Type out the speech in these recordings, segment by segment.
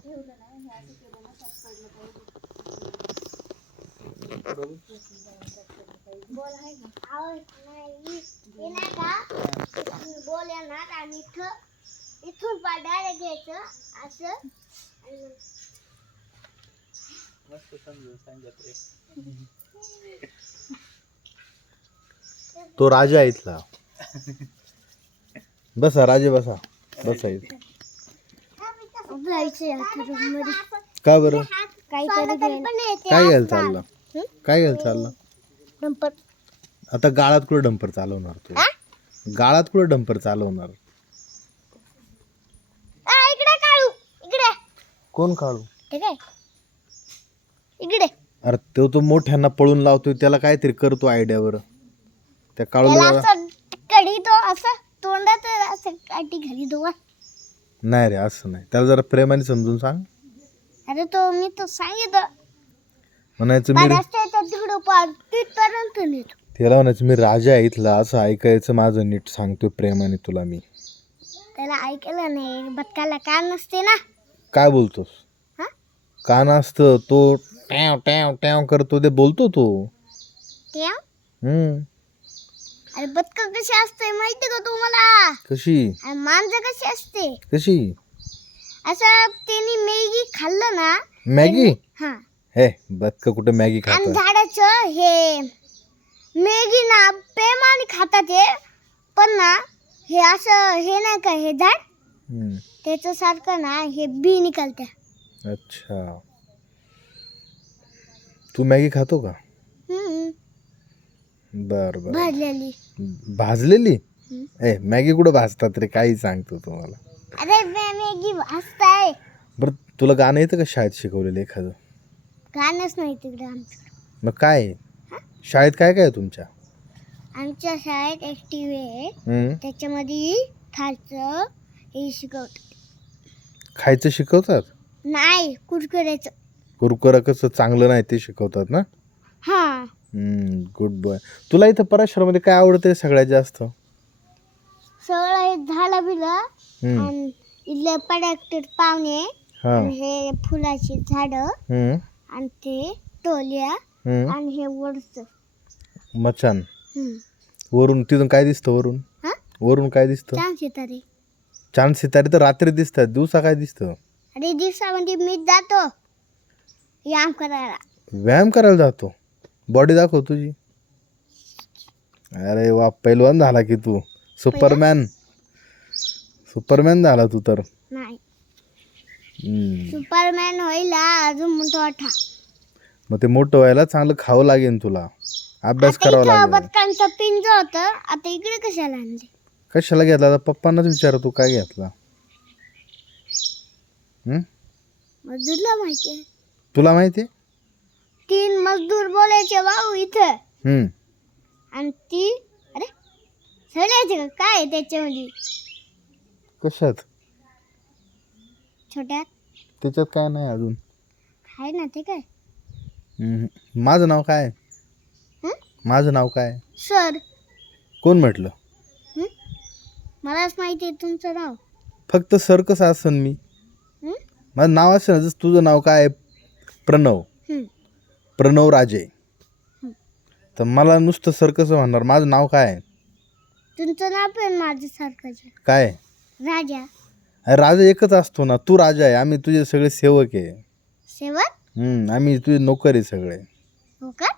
Ball आहे का? नाही हे नाही का बॉल येणार आणि इथून पाडायला घ्यायचं असं आणि मस्त समजून सांगत तो राजा आहे इथला. बसा राजे बसा बसा इथे. का बरं काय घ्यायला चालला डंपर. आता गाळात कुठं डंपर चालवणार तू? गाळात कुठं डंपर चालवणार? इकडे काढू इकडे कोण काढू? ठीक आहे इकडे. अरे तो मोठ्यांना पळून लावतोय, त्याला काहीतरी करतो आयडियावर. त्या काळूला असं कडी तो असं तोंडात असं काठी घाली दो. नाही रे, असं नाही. त्याला जरा प्रेमाने समजून सांग. अरे तो मी तो सांगितलं म्हणायचं मी तिकडं पार तिथपर्यंत नेतो. त्याला म्हणायचं मी राजा आहे इथला, असं ऐकायचं माझं. नीट सांगतोय प्रेमाने तुला मी. त्याला ऐकलं नाही. बदकाला कान नसते ना. काय बोलतोस? हा कान असतं, तो टॅव टॅव टॅव करतो, ते बोलतो तो. त्या हम्म. अरे बदक कशी असते माहिती का तुम्हाला? कशी? आणि मांजर कशी असते? कशी? असं त्यांनी मॅगी खाल्लं ना. मॅगी? हा. हे बदक कुठे मॅगी आणि खातात? झाडाचं हे मॅगी ना प्रेमाने खातात हे. पण ना हे असं हे नाही का हे झाड त्याच्या सारखं ना हे बी निघालते. अच्छा, तू मॅगी खातो का? बर बर. भाजलेली. भाजलेली? ए मॅगी कुठं भाजतात रे? काही सांगतो तुम्हाला. अरे मॅगी भाजताय. बरं तुला गाणं येतं का शाळेत शिकवलेलं एखादं? गाणंच नाही तिकडे आमच्याकडे. मग काय शाळेत काय काय आहे तुमच्या? आमच्या शाळेत एक टीव्ही आहे. त्याच्यामध्ये खायचं हे शिकवतात. खायचं शिकवतात? नाही कुरकुऱ्याचं. कुरकुरा कसं चांगलं नाही ते शिकवतात ना? हा. Good boy. तुला इथं पराशरमध्ये काय आवडतं सगळ्यात जास्त? सगळं हे झालं बिलं आणि इथले पडाक्टर पाहुणे आणि हे फुलाची झाडं आणि ते टोल्या आणि हे वरचं मचान. वरून तिथून काय दिसतं? वरून काय दिसतं? चांद सितारे. चांद सितारे तर रात्री दिसतात, दिवसा काय दिसतं? अरे दिवसामध्ये मी जातो व्यायाम करायला. व्यायाम करायला जातो? बॉडी दाखव तुझी. अरे वा, पैलवान झाला की तू. सुपरमॅन. सुपरमॅन झाला तू तर. नाही सुपरमॅन व्हायला अजून मोठा. मग ते मोठं व्हायला चांगलं खावं लागेल तुला, अभ्यास करावा लागेल. बदकांचं पिंजं होतं, आता इकडे कशाला आणले? कशाला घेतला? आता पप्पांनाच विचार, तू काय घेतला? मजदूरला माहिती आहे. तुला माहिती? 3 मजदूर बोलायचे भाऊ इथं. आणि ती अरे सगळ्याचे काय आहे त्याच्यामध्ये? कशात? छोट्यात त्याच्यात काय नाही अजून. आहे ना ते काय. माझं नाव काय? माझं नाव काय? सर. कोण म्हटलं? मलाच माहिती आहे तुमचं नाव. फक्त सर कसं असन मी? माझं नाव असेल ना. जसं तुझं नाव काय? प्रणव. प्रणव राजे. तर मला नुसतं सर कसं म्हणणार? माझं नाव काय? तुमचं नाव पण माझं सारखंच. काय? राजा. अरे राजा एकच असतो ना. तू राजा आहे, आम्ही तुझे सगळे सेवक आहे. सेवक? आम्ही तुझे नोकर आहे सगळे. हो का?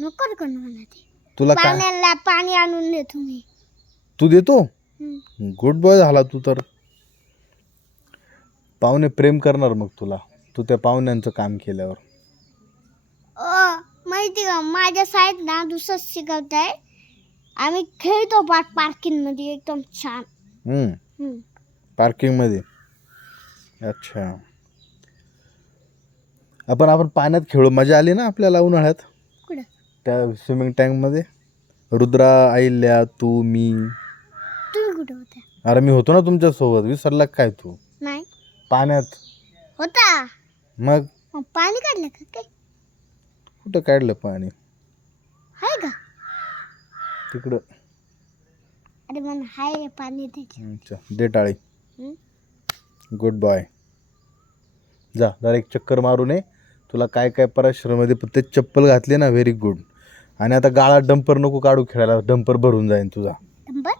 नोकर कोण म्हणते? तुला पाण्याला पाणी आणून देतो मी. तू देतो? गुड बॉय झाला तू तर. पाहुणे प्रेम करणार मग तुला, तू त्या पाहुण्यांचं काम केल्यावर. माहिती का माझ्या शाळेत ना दुसरं शिकवताय. आम्ही खेळतो पार्किंग मध्ये एकदम छान. पार्किंग मध्ये? अच्छा. आपण पाण्यात खेळू, मजा आली ना आपल्याला उन्हाळ्यात? कुठं? त्या स्विमिंग टँक मध्ये. रुद्रा, अहिल्या, तू, मी. तुम्ही कुठे होत्या? अरे मी होतो ना तुमच्या सोबत, विसरला काय तू? नाही. पाण्यात होता. मग पाणी काढलं का काय? कुठं काढलं पाणी? हाय का तिकडं? अरे मन हाय रे पाणी त्याच्यात. अच्छा, दे टाळी. Good boy. जा जरा एक चक्कर मारून ये. तुला काय काय पराश्रममध्ये ते चप्पल घातली ना व्हेरी गुड. आणि आता गाळा डंपर नको काढू खेळायला, डंपर भरून जाईन तुझा. नंबर